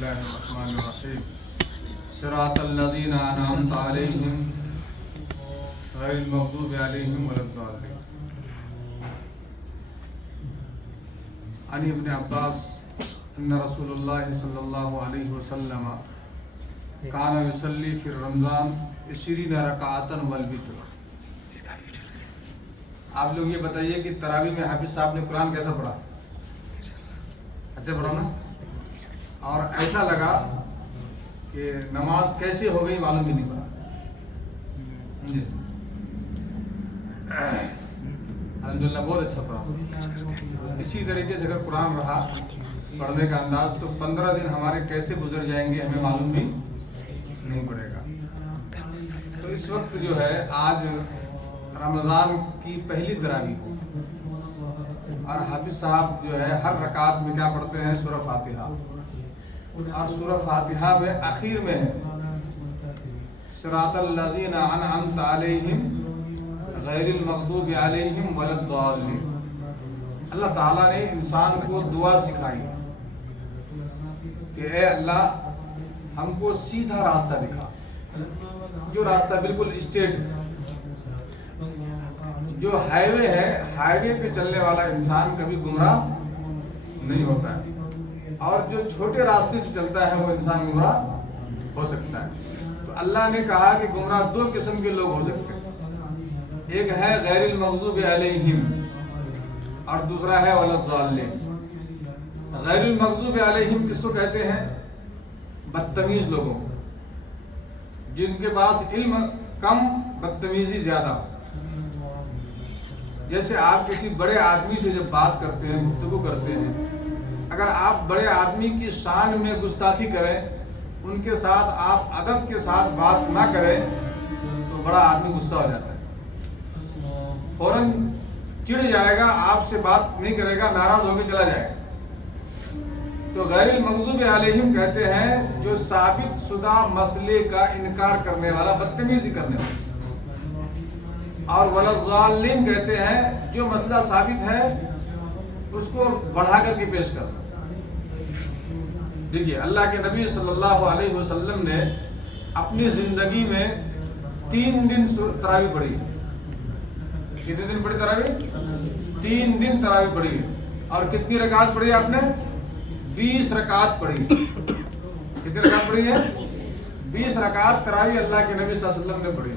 الله الرحمن الرحيم صراط الذين أنعمت عليهم غير المغضوب عليهم ولا الضالين. عن ابن عباس أن رسول الله صلى الله عليه وسلم كان يصلي في رمضان 20 ركعة والوتر. آپ لوگ یہ بتائیے کہ تراویح میں حافظ صاحب نے قرآن کیسا پڑھا؟ اچھا پڑھا نا؟ اور ایسا لگا کہ نماز کیسے ہو گئی معلوم بھی نہیں پڑا. الحمدللہ بہت اچھا پڑھا. اسی طریقے سے اگر قرآن رہا پڑھنے کا انداز تو 15 دن ہمارے کیسے گزر جائیں گے ہمیں معلوم بھی نہیں پڑے گا. تو اس وقت جو ہے آج رمضان کی پہلی تراویح ہو اور حافظ صاحب جو ہے ہر رکعت میں کیا پڑھتے ہیں؟ سورہ فاتحہ. اور سورہ فاتحہ میں اخیر میں ہے صراط الذین انعمت علیہم غیر المغضوب علیہم ولا الضالین. اللہ تعالیٰ نے انسان کو دعا سکھائی کہ اے اللہ ہم کو سیدھا راستہ دکھا، جو راستہ بالکل اسٹریٹ ہے، جو ہائی وے ہے. ہائی وے پہ چلنے والا انسان کبھی گمراہ نہیں ہوتا ہے، اور جو چھوٹے راستے سے چلتا ہے وہ انسان گمراہ ہو سکتا ہے. تو اللہ نے کہا کہ گمراہ دو قسم کے لوگ ہو سکتے ہیں، ایک ہے غیر المغضوب علیہم اور دوسرا ہے ولا الضالین. غیر المغضوب علیہم کس کو کہتے ہیں؟ بدتمیز لوگوں، جن کے پاس علم کم بدتمیزی زیادہ. جیسے آپ کسی بڑے آدمی سے جب بات کرتے ہیں، گفتگو کرتے ہیں، اگر آپ بڑے آدمی کی شان میں گستاخی کریں، ان کے ساتھ آپ ادب کے ساتھ بات نہ کریں تو بڑا آدمی غصہ ہو جاتا ہے، فوراً چڑ جائے گا، آپ سے بات نہیں کرے گا، ناراض ہو کے چلا جائے گا. تو غیر المغضوب علیہم کہتے ہیں جو ثابت شدہ مسئلے کا انکار کرنے والا، بدتمیزی کرنے والا. اور ولا الضالین کہتے ہیں جو مسئلہ ثابت ہے اس کو بڑھا کر کے پیش کرنا. دیکھیے اللہ کے نبی صلی اللہ علیہ وسلم نے اپنی زندگی میں 3 دن تراویح پڑھی. کتنے دن پڑھی تراویح؟ 3 دن تراویح پڑھی. اور کتنی رکعت پڑھی آپ نے؟ 20 رکعت پڑھی. کتنی رکعت پڑھی ہے؟ 20 رکعت تراویح اللہ کے نبی صلی اللہ علیہ وسلم نے پڑھی.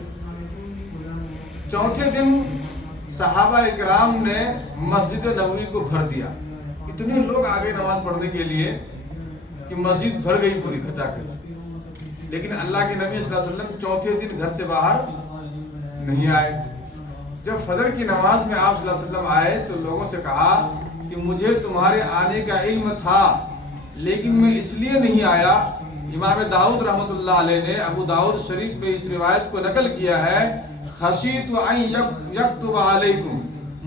چوتھے دن صحابہ اکرام نے مسجد نبوی کو بھر دیا. اتنے لوگ آگے نماز پڑھنے کے لیے کہ مسجد بھر گئی پوری کھچا کھچ. لیکن اللہ کے نبی صلی اللہ علیہ وسلم چوتھے دن گھر سے باہر نہیں آئے. جب فجر کی نماز میں آپ صلی اللہ علیہ وسلم آئے تو لوگوں سے کہا کہ مجھے تمہارے آنے کا علم تھا لیکن میں اس لیے نہیں آیا. امام داؤد رحمۃ اللہ علیہ نے ابو داؤد شریف میں اس روایت کو نقل کیا ہے، خشیت ان یکتب علیکم،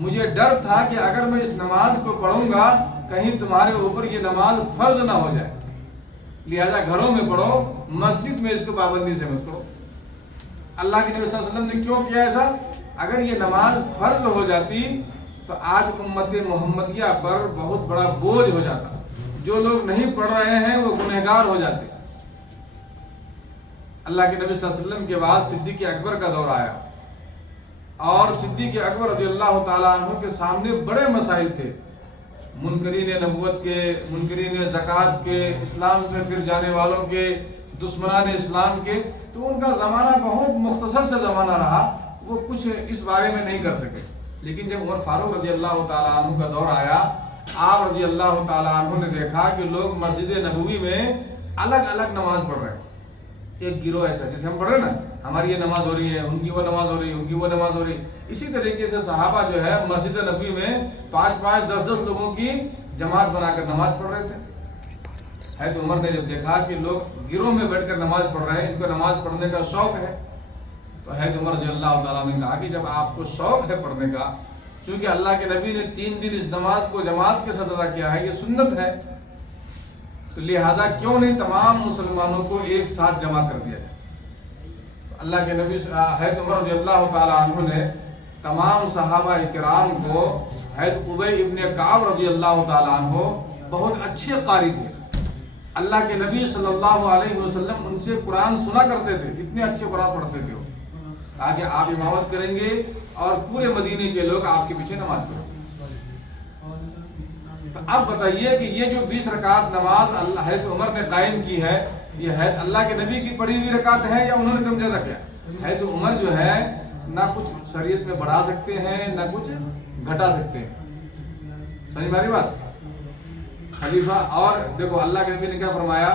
مجھے ڈر تھا کہ اگر میں اس نماز کو پڑھوں گا کہیں تمہارے اوپر یہ نماز فرض نہ ہو جائے، لہذا گھروں میں پڑھو، مسجد میں اس کو پابندی سے مت کرو. اللہ کے نبی صلی اللہ علیہ وسلم نے کیوں کیا ایسا؟ اگر یہ نماز فرض ہو جاتی تو آج امت محمدیہ پر بہت بڑا بوجھ ہو جاتا. جو لوگ نہیں پڑھ رہے ہیں وہ گنہگار ہو جاتے. اللہ کے نبی صلی اللہ علیہ وسلم کے بعد صدیق اکبر کا دور آیا اور صدیق اکبر رضی اللہ تعالیٰ عنہ کے سامنے بڑے مسائل تھے، منکرین نبوت کے، منکرین زکوٰۃ کے، اسلام سے پھر جانے والوں کے، دشمنان اسلام کے. تو ان کا زمانہ بہت مختصر سے زمانہ رہا، وہ کچھ اس بارے میں نہیں کر سکے. لیکن جب عمر فاروق رضی اللہ تعالیٰ عنہ کا دور آیا، آپ رضی اللہ تعالیٰ عنہ نے دیکھا کہ لوگ مسجد نبوی میں الگ الگ نماز پڑھ رہے ہیں. ایک گروہ ایسا جیسے ہم پڑھ رہے ہیں نا، ہماری یہ نماز ہو رہی ہے، ان کی وہ نماز ہو رہی ہے، ان کی وہ نماز ہو رہی ہے. اسی طریقے سے صحابہ جو ہے مسجد نبوی میں 5-5 10-10 لوگوں کی جماعت بنا کر نماز پڑھ رہے تھے. حضرت عمر نے جب دیکھا کہ لوگ گروہ میں بیٹھ کر نماز پڑھ رہے ہیں، ان کو نماز پڑھنے کا شوق ہے، تو حضرت عمر رضی اللہ تعالیٰ نے کہا کہ جب آپ کو شوق ہے پڑھنے کا، چونکہ اللہ کے نبی نے 3 دن اس نماز کو جماعت کے ساتھ ادا کیا ہے، یہ سنت ہے، تو لہذا کیوں نہیں تمام مسلمانوں کو ایک ساتھ جمع کر دیا جائے. اللہ کے نبی حضرت عمر رضی اللہ تعالیٰ عنہ نے تمام صحابہ اکرام کو، حضرت ابی ابن کعب رضی اللہ تعالیٰ عنہ بہت اچھے قاری تھے، اللہ کے نبی صلی اللہ علیہ وسلم ان سے قرآن سنا کرتے تھے، اتنے اچھے قرآن پڑھتے تھے وہ، تاکہ آپ امامت کریں گے اور پورے مدینے کے لوگ آپ کے پیچھے نماز پڑھیں گے۔ تو اب بتائیے کہ یہ جو 20 رکعت نماز حضرت عمر نے قائم کی ہے، یہ حضرت اللہ کے نبی کی پڑھی ہوئی رکعت ہے یا انہوں نے کم زیادہ کیا؟ حضرت عمر جو ہے نہ کچھ شریعت میں بڑھا سکتے ہیں نہ کچھ گھٹا سکتے ہیں، سمجھ میں آ رہی بات؟ خلیفہ، اور دیکھو اللہ کے نبی نے کیا فرمایا،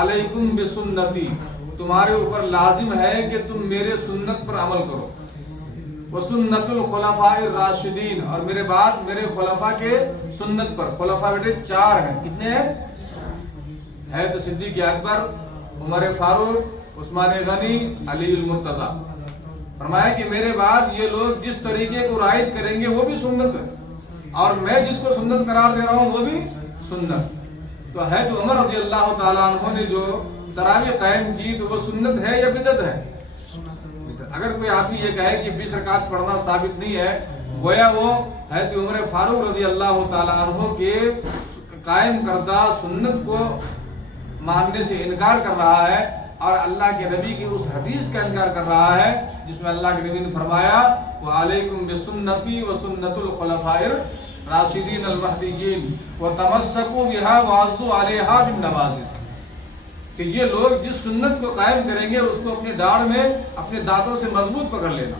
علیکم بسنتی، تمہارے اوپر لازم ہے کہ تم میرے سنت پر عمل کرو، وسنت الخلفاء الراشدین، اور میرے بعد میرے خلفاء کے سنت پر۔ خلفاء بیٹے 4 ہیں، کتنے ہیں؟ ہے تو صدیق اکبر، عمر فاروق، عثمان غنی، علی المرتضیٰ۔ فرمایا کہ میرے بعد یہ لوگ جس طریقے کو رائج کریں گے وہ بھی سنت ہے، اور میں جس کو سنت قرار دے رہا ہوں وہ بھی سنت۔ تو ہے تو عمر رضی اللہ تعالیٰ عنہ نے جو تراویح قائم کی تو وہ سنت ہے یا بدعت ہے؟ اگر کوئی آدمی یہ کہے کہ 20 رکعت پڑھنا ثابت نہیں ہے، گویا وہ حضرت عمر فاروق رضی اللہ تعالیٰ عنہ کے قائم کردہ سنت کو ماننے سے انکار کر رہا ہے، اور اللہ کے نبی کی اس حدیث کا انکار کر رہا ہے جس میں اللہ کے نبی نے فرمایا وَعَلَيْكُمْ بِسُنَّتِي وَسُنَّةُ الْخُلَفَاءِ الرَّاشِدِينَ الْمَهْدِيِّينَ وَتَمَسَّكُوا بِهَا وَعَضُّوا عَلَيْهَا بِالنَّوَاجِذِ، کہ یہ لوگ جس سنت کو قائم کریں گے اس کو اپنے داڑھ میں اپنے دانتوں سے مضبوط پکڑ لینا۔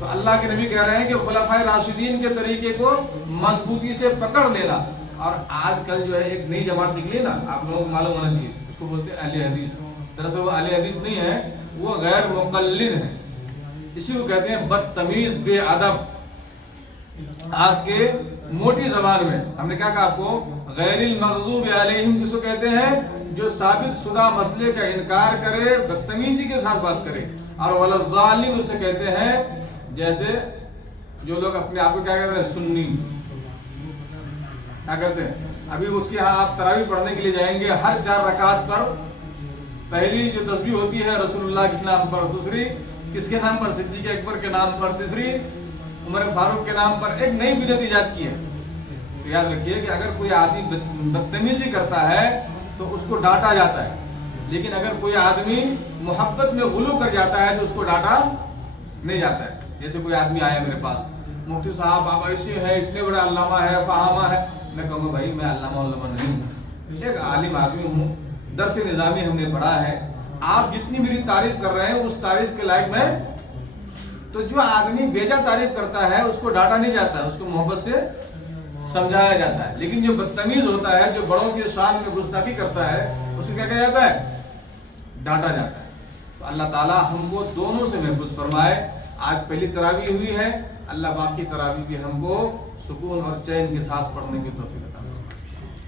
تو اللہ کے نبی کہہ رہے ہیں کہ خلفائے راشدین کے طریقے کو مضبوطی سے پکڑ لینا۔ اور آج کل جو ہے ایک نئی جماعت نکلی نا، آپ لوگوں کو معلوم ہونا چاہیے، اس کو بولتے ہیں اہل حدیث۔ دراصل وہ اہل حدیث نہیں ہے، وہ غیر مقلد ہیں، اسی کو کہتے ہیں بدتمیز، بے ادب۔ آج کے موٹی زبان میں ہم نے کیا کہا آپ کو، غیر المغضوب علیہم کس کو کہتے ہیں؟ جو ثابت شدہ مسئلے کا انکار کرے، بدتمیزی کے ساتھ بات کرے، اور والظالم اسے کہتے ہیں جیسے جو لوگ اپنے آپ کو کیا کہتے ہیں، سنی کیا کہتے ہیں۔ ابھی اس کے ہاں آپ تراویح پڑھنے کے لیے جائیں گے، ہر 4 رکعت پر پہلی جو تسبیح ہوتی ہے رسول اللہ کے نام پر، دوسری کس کے نام پر؟ صدیق اکبر کے نام پر، تیسری عمر فاروق کے نام پر، ایک نئی بدعت ایجاد کی ہے۔ تو یاد رکھیے کہ اگر کوئی آدمی بدتمیزی کرتا ہے تو اس کو ڈانٹا جاتا ہے، لیکن اگر کوئی آدمی محبت میں غلو کر جاتا ہے تو اس کو ڈانٹا نہیں جاتا ہے۔ جیسے کوئی آدمی آیا میرے پاس، مفتی صاحب آپ ایسے ہیں، اتنے بڑے علامہ ہے، فہامہ ہے، میں کہوں گا بھائی میں علامہ نہیں ہوں، ایک عالم آدمی ہوں، درس نظامی ہم نے پڑھا ہے، آپ جتنی میری تعریف کر رہے ہیں اس تعریف کے لائق میں۔ تو جو آدمی بیجا تعریف کرتا ہے اس کو ڈانٹا نہیں جاتا ہے، اس کو محبت سے سمجھایا جاتا ہے، لیکن جو بدتمیز ہوتا ہے، جو بڑوں کے شان میں گستاخی کرتا ہے، اس کو کیا کہا جاتا ہے؟ ڈانٹا جاتا ہے۔ تو اللہ تعالیٰ ہم کو دونوں سے محفوظ فرمائے۔ آج پہلی تراویح ہوئی ہے، اللہ باقی تراویح بھی ہم کو سکون اور چین کے ساتھ پڑھنے کی توفیق عطا فرمائے۔